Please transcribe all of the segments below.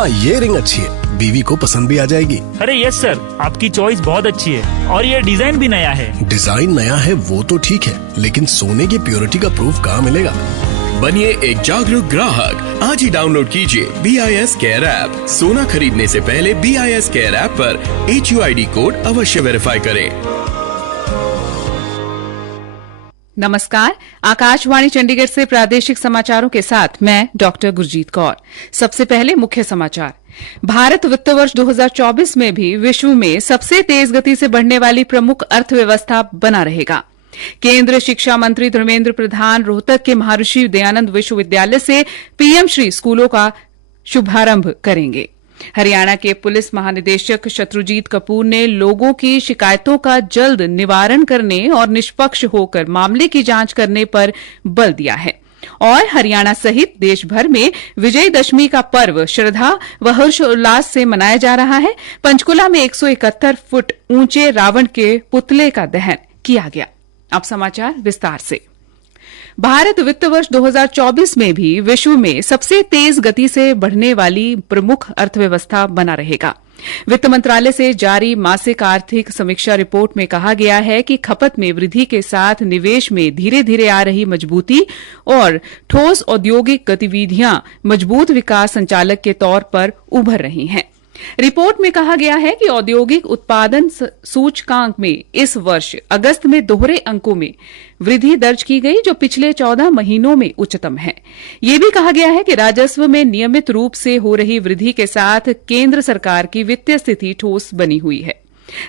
हाँ, ये रिंग अच्छी है, बीवी को पसंद भी आ जाएगी। अरे यस सर, आपकी चॉइस बहुत अच्छी है और ये डिजाइन भी नया है। डिजाइन नया है वो तो ठीक है, लेकिन सोने की प्योरिटी का प्रूफ कहाँ मिलेगा? बनिए एक जागरूक ग्राहक। आज ही डाउनलोड कीजिए BIS केयर ऐप। सोना खरीदने से पहले BIS केयर ऐप पर HUID कोड अवश्य वेरीफाई करें। नमस्कार, आकाशवाणी चंडीगढ़ से प्रादेशिक समाचारों के साथ मैं डॉक्टर गुरजीत कौर। सबसे पहले मुख्य समाचार। भारत वित्त वर्ष 2024 में भी विश्व में सबसे तेज गति से बढ़ने वाली प्रमुख अर्थव्यवस्था बना रहेगा। केंद्रीय शिक्षा मंत्री धर्मेंद्र प्रधान रोहतक के महर्षि दयानंद विश्वविद्यालय से पीएम श्री स्कूलों का शुभारंभ करेंगे। हरियाणा के पुलिस महानिदेशक शत्रुजीत कपूर ने लोगों की शिकायतों का जल्द निवारण करने और निष्पक्ष होकर मामले की जांच करने पर बल दिया है। और हरियाणा सहित देश भर में विजयदशमी का पर्व श्रद्धा व हर्षोल्लास से मनाया जा रहा है। पंचकुला में 171 फुट ऊंचे रावण के पुतले का दहन किया गया। अब समाचार विस्तार से। भारत वित्त वर्ष 2024 में भी विश्व में सबसे तेज गति से बढ़ने वाली प्रमुख अर्थव्यवस्था बना रहेगा। वित्त मंत्रालय से जारी मासिक आर्थिक समीक्षा रिपोर्ट में कहा गया है कि खपत में वृद्धि के साथ निवेश में धीरे धीरे आ रही मजबूती और ठोस औद्योगिक गतिविधियां मजबूत विकास संचालक के तौर पर उभर रही हैं। रिपोर्ट में कहा गया है कि औद्योगिक उत्पादन सूचकांक में इस वर्ष अगस्त में दोहरे अंकों में वृद्धि दर्ज की गई, जो पिछले 14 महीनों में उच्चतम है। यह भी कहा गया है कि राजस्व में नियमित रूप से हो रही वृद्धि के साथ केंद्र सरकार की वित्तीय स्थिति ठोस बनी हुई है।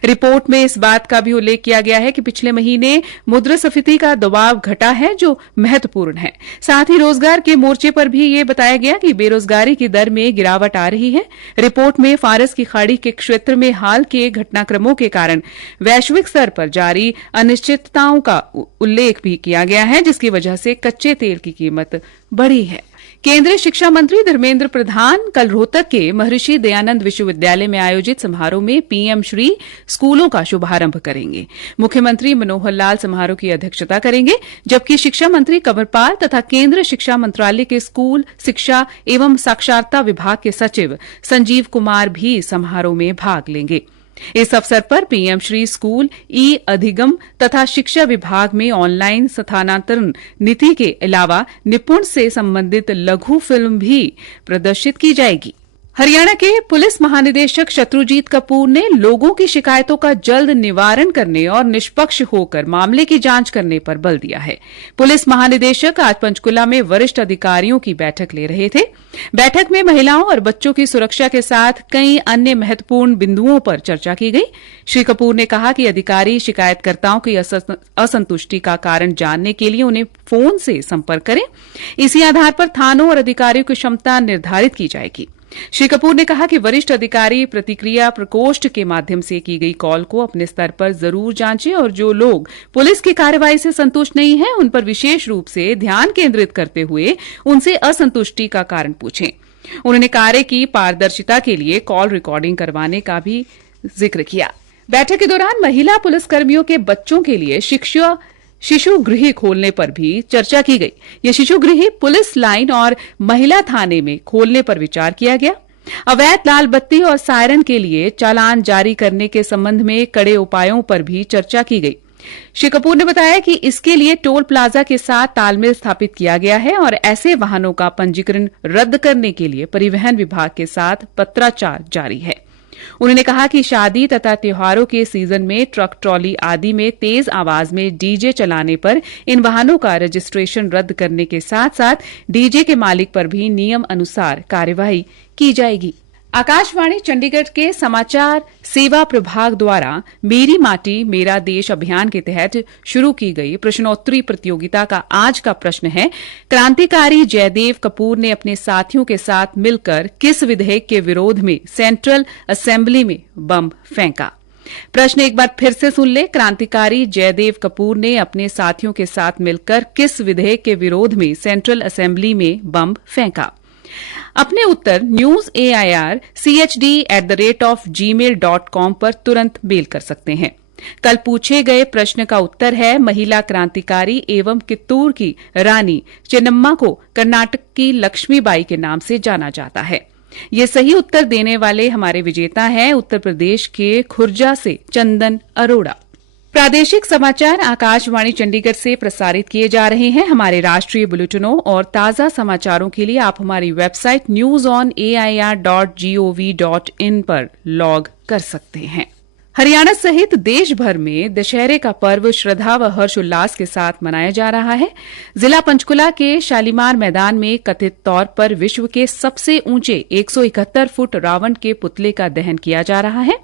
रिपोर्ट में इस बात का भी उल्लेख किया गया है कि पिछले महीने मुद्रास्फीति का दबाव घटा है, जो महत्वपूर्ण है। साथ ही रोजगार के मोर्चे पर भी ये बताया गया कि बेरोजगारी की दर में गिरावट आ रही है। रिपोर्ट में फारस की खाड़ी के क्षेत्र में हाल के घटनाक्रमों के कारण वैश्विक स्तर पर जारी अनिश्चितताओं का उल्लेख भी किया गया है, जिसकी वजह से कच्चे तेल की कीमत बढ़ी है। केंद्रीय शिक्षा मंत्री धर्मेंद्र प्रधान कल रोहतक के महर्षि दयानंद विश्वविद्यालय में आयोजित समारोह में पीएम श्री स्कूलों का शुभारंभ करेंगे। मुख्यमंत्री मनोहर लाल समारोह की अध्यक्षता करेंगे, जबकि शिक्षा मंत्री कंवरपाल तथा केंद्रीय शिक्षा मंत्रालय के स्कूल शिक्षा एवं साक्षरता विभाग के सचिव संजीव कुमार भी समारोह में भाग लेंगे। इस अवसर पर पीएम श्री स्कूल अधिगम तथा शिक्षा विभाग में ऑनलाइन स्थानांतरण नीति के अलावा निपुण से संबंधित लघु फिल्म भी प्रदर्शित की जाएगी। हरियाणा के पुलिस महानिदेशक शत्रुजीत कपूर ने लोगों की शिकायतों का जल्द निवारण करने और निष्पक्ष होकर मामले की जांच करने पर बल दिया है। पुलिस महानिदेशक आज पंचकुला में वरिष्ठ अधिकारियों की बैठक ले रहे थे। बैठक में महिलाओं और बच्चों की सुरक्षा के साथ कई अन्य महत्वपूर्ण बिंदुओं पर चर्चा की गई। श्री कपूर ने कहा कि अधिकारी शिकायतकर्ताओं की असंतुष्टि का कारण जानने के लिए उन्हें फोन से संपर्क करें। इसी आधार पर थानों और अधिकारियों की क्षमता निर्धारित की जाएगी। श्री कपूर ने कहा कि वरिष्ठ अधिकारी प्रतिक्रिया प्रकोष्ठ के माध्यम से की गई कॉल को अपने स्तर पर जरूर जांचें और जो लोग पुलिस की कार्रवाई से संतुष्ट नहीं हैं, उन पर विशेष रूप से ध्यान केंद्रित करते हुए उनसे असंतुष्टि का कारण पूछें। उन्होंने कार्य की पारदर्शिता के लिए कॉल रिकॉर्डिंग करवाने का भी जिक्र किया। बैठक के दौरान महिला पुलिसकर्मियों के बच्चों के लिए शिशु गृह खोलने पर भी चर्चा की गई। ये शिशु गृह पुलिस लाइन और महिला थाने में खोलने पर विचार किया गया। अवैध लाल बत्ती और सायरन के लिए चालान जारी करने के संबंध में कड़े उपायों पर भी चर्चा की गई। श्री कपूर ने बताया कि इसके लिए टोल प्लाजा के साथ तालमेल स्थापित किया गया है और ऐसे वाहनों का पंजीकरण रद्द करने के लिए परिवहन विभाग के साथ पत्राचार जारी है। उन्होंने कहा कि शादी तथा त्योहारों के सीजन में ट्रक ट्रॉली आदि में तेज आवाज में डीजे चलाने पर इन वाहनों का रजिस्ट्रेशन रद्द करने के साथ साथ डीजे के मालिक पर भी नियम अनुसार कार्यवाही की जाएगी। आकाशवाणी चंडीगढ़ के समाचार सेवा प्रभाग द्वारा मेरी माटी मेरा देश अभियान के तहत शुरू की गई प्रश्नोत्तरी प्रतियोगिता का आज का प्रश्न है, क्रांतिकारी जयदेव कपूर ने अपने साथियों के साथ मिलकर किस विधेयक के विरोध में सेंट्रल असेंबली में बम फेंका। प्रश्न एक बार फिर से सुन ले। क्रांतिकारी जयदेव कपूर ने अपने साथियों के साथ मिलकर किस विधेयक के विरोध में सेंट्रल असेंबली में बम फेंका। अपने उत्तर newsAIR.chd@gmail.com पर तुरंत मेल कर सकते हैं। कल पूछे गए प्रश्न का उत्तर है, महिला क्रांतिकारी एवं कित्तूर की रानी चेन्नम्मा को कर्नाटक की लक्ष्मीबाई के नाम से जाना जाता है। ये सही उत्तर देने वाले हमारे विजेता हैं उत्तर प्रदेश के खुर्जा से चंदन अरोड़ा। प्रादेशिक समाचार आकाशवाणी चंडीगढ़ से प्रसारित किए जा रहे हैं। हमारे राष्ट्रीय बुलेटिनों और ताजा समाचारों के लिए आप हमारी वेबसाइट newsonair.gov.in पर लॉग कर सकते हैं। हरियाणा सहित देश भर में दशहरे का पर्व श्रद्धा व हर्षोल्लास के साथ मनाया जा रहा है। जिला पंचकुला के शालीमार मैदान में कथित तौर पर विश्व के सबसे ऊंचे 171 फुट रावण के पुतले का दहन किया जा रहा है।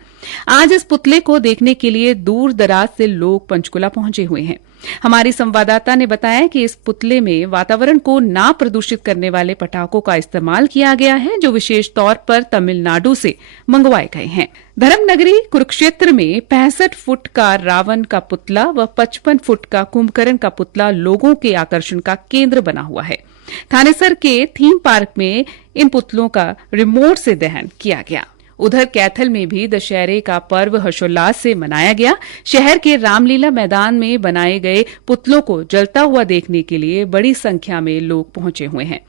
आज इस पुतले को देखने के लिए दूर दराज से लोग पंचकुला पहुंचे हुए हैं। हमारी संवाददाता ने बताया कि इस पुतले में वातावरण को ना प्रदूषित करने वाले पटाखों का इस्तेमाल किया गया है, जो विशेष तौर पर तमिलनाडु से मंगवाए गए हैं। धर्मनगरी कुरुक्षेत्र में 65 फुट का रावण का पुतला व 55 फुट का कुंभकर्ण का पुतला लोगों के आकर्षण का केंद्र बना हुआ है। थानेसर के थीम पार्क में इन पुतलों का रिमोट से दहन किया गया। उधर कैथल में भी दशहरे का पर्व हर्षोल्लास से मनाया गया। शहर के रामलीला मैदान में बनाए गए पुतलों को जलता हुआ देखने के लिए बड़ी संख्या में लोग पहुंचे हुए हैं।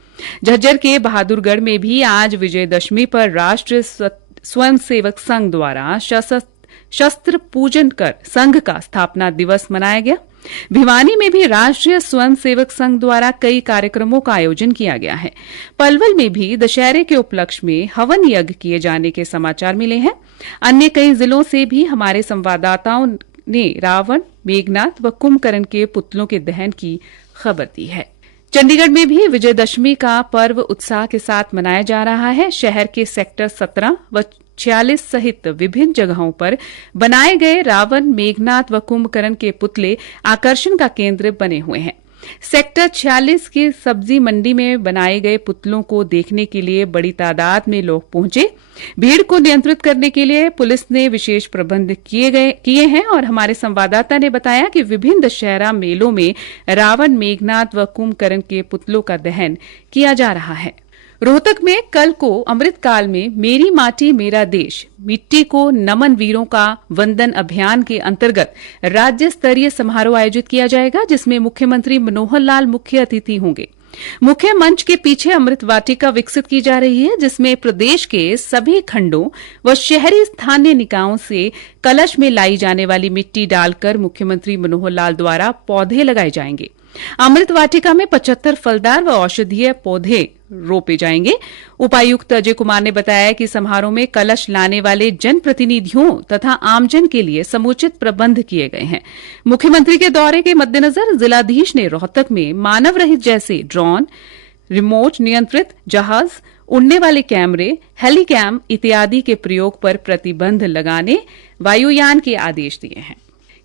झज्जर के बहादुरगढ़ में भी आज विजयदशमी पर राष्ट्रीय स्वयंसेवक संघ द्वारा शस्त्र पूजन कर संघ का स्थापना दिवस मनाया गया। भिवानी में भी राष्ट्रीय स्वयंसेवक संघ द्वारा कई कार्यक्रमों का आयोजन किया गया है। पलवल में भी दशहरे के उपलक्ष्य में हवन यज्ञ किए जाने के समाचार मिले हैं। अन्य कई जिलों से भी हमारे संवाददाताओं ने रावण, मेघनाथ व कुंभकर्ण के पुतलों के दहन की खबर दी है। चंडीगढ़ में भी विजयदशमी का पर्व उत्साह के साथ मनाया जा रहा है। शहर के सेक्टर 17 व 46 सहित विभिन्न जगहों पर बनाए गए रावण, मेघनाथ व कुंभकर्ण के पुतले आकर्षण का केंद्र बने हुए हैं। सेक्टर 46 की सब्जी मंडी में बनाए गए पुतलों को देखने के लिए बड़ी तादाद में लोग पहुंचे। भीड़ को नियंत्रित करने के लिए पुलिस ने विशेष प्रबंध किए हैं और हमारे संवाददाता ने बताया कि विभिन्न दशहरा मेलों में रावण, मेघनाथ व कुंभकर्ण के पुतलों का दहन किया जा रहा है। रोहतक में कल को अमृतकाल में मेरी माटी मेरा देश मिट्टी को नमन वीरों का वंदन अभियान के अंतर्गत राज्य स्तरीय समारोह आयोजित किया जाएगा, जिसमें मुख्यमंत्री मनोहर लाल मुख्य अतिथि होंगे। मुख्य मंच के पीछे अमृत वाटिका विकसित की जा रही है, जिसमें प्रदेश के सभी खंडों व शहरी स्थानीय निकायों से कलश में लाई जाने वाली मिट्टी डालकर मुख्यमंत्री मनोहर लाल द्वारा पौधे लगाए जाएंगे। अमृत वाटिका में 75 फलदार व औषधीय पौधे रोपे जाएंगे। उपायुक्त अजय कुमार ने बताया कि समारोह में कलश लाने वाले जनप्रतिनिधियों तथा आमजन के लिए समुचित प्रबंध किए गए हैं। मुख्यमंत्री के दौरे के मद्देनजर जिलाधीश ने रोहतक में मानव रहित जैसे ड्रोन, रिमोट नियंत्रित जहाज, उड़ने वाले कैमरे, हेलीकैम इत्यादि के प्रयोग पर प्रतिबंध लगाने वायुयान के आदेश दिए हैं।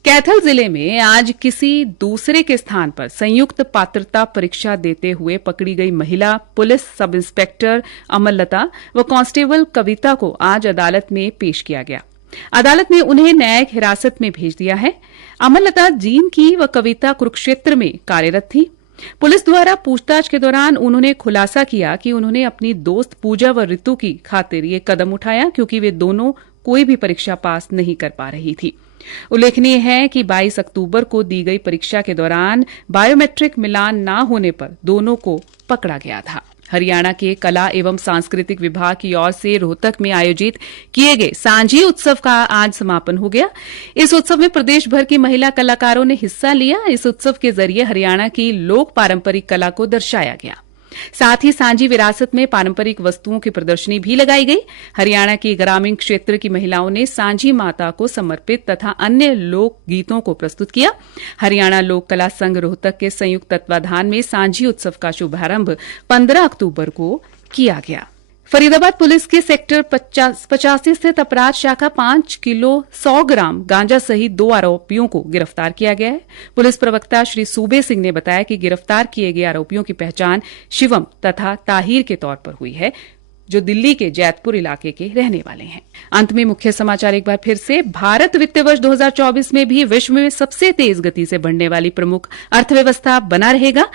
कैथल जिले में आज किसी दूसरे के स्थान पर संयुक्त पात्रता परीक्षा देते हुए पकड़ी गई महिला पुलिस सब इंस्पेक्टर अमरलता व कांस्टेबल कविता को आज अदालत में पेश किया गया। अदालत ने उन्हें न्यायिक हिरासत में भेज दिया है। अमरलता जींद की व कविता कुरुक्षेत्र में कार्यरत थी। पुलिस द्वारा पूछताछ के दौरान उन्होंने खुलासा किया कि उन्होंने अपनी दोस्त पूजा व ऋतु की खातिर ये कदम उठाया क्योंकि वे दोनों कोई भी परीक्षा पास नहीं कर पा रही थी। उल्लेखनीय है कि 22 अक्टूबर को दी गई परीक्षा के दौरान बायोमेट्रिक मिलान न होने पर दोनों को पकड़ा गया था। हरियाणा के कला एवं सांस्कृतिक विभाग की ओर से रोहतक में आयोजित किए गए सांझी उत्सव का आज समापन हो गया। इस उत्सव में प्रदेश भर की महिला कलाकारों ने हिस्सा लिया। इस उत्सव के जरिए हरियाणा की लोक पारंपरिक कला को दर्शाया गया। साथ ही सांझी विरासत में पारंपरिक वस्तुओं की प्रदर्शनी भी लगाई गई। हरियाणा की ग्रामीण क्षेत्र की महिलाओं ने सांझी माता को समर्पित तथा अन्य लोक गीतों को प्रस्तुत किया। हरियाणा लोक कला संघ रोहतक के संयुक्त तत्वाधान में सांझी उत्सव का शुभारंभ 15 अक्टूबर को किया गया। फरीदाबाद पुलिस के सेक्टर 85 स्थित अपराध शाखा 5 किलो 100 ग्राम गांजा सहित 2 आरोपियों को गिरफ्तार किया गया है। पुलिस प्रवक्ता श्री सूबे सिंह ने बताया कि गिरफ्तार किए गए आरोपियों की पहचान शिवम तथा ताहिर के तौर पर हुई है, जो दिल्ली के जैतपुर इलाके के रहने वाले हैं। अंत में मुख्य समाचार एक बार फिर से। भारत वित्तीय वर्ष 2024 में भी विश्व में सबसे तेज गति से बढ़ने वाली प्रमुख अर्थव्यवस्था बना रहेगा।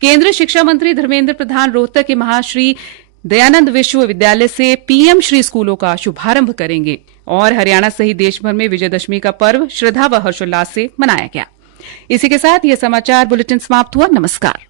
केंद्रीय शिक्षा मंत्री धर्मेंद्र प्रधान रोहतक के महाश्री दयानंद विश्वविद्यालय से पीएम श्री स्कूलों का शुभारंभ करेंगे और हरियाणा सहित देश भर में विजयदशमी का पर्व श्रद्धा व हर्षोल्लास से मनाया गया। इसी के साथ ये समाचार बुलेटिन समाप्त हुआ। नमस्कार।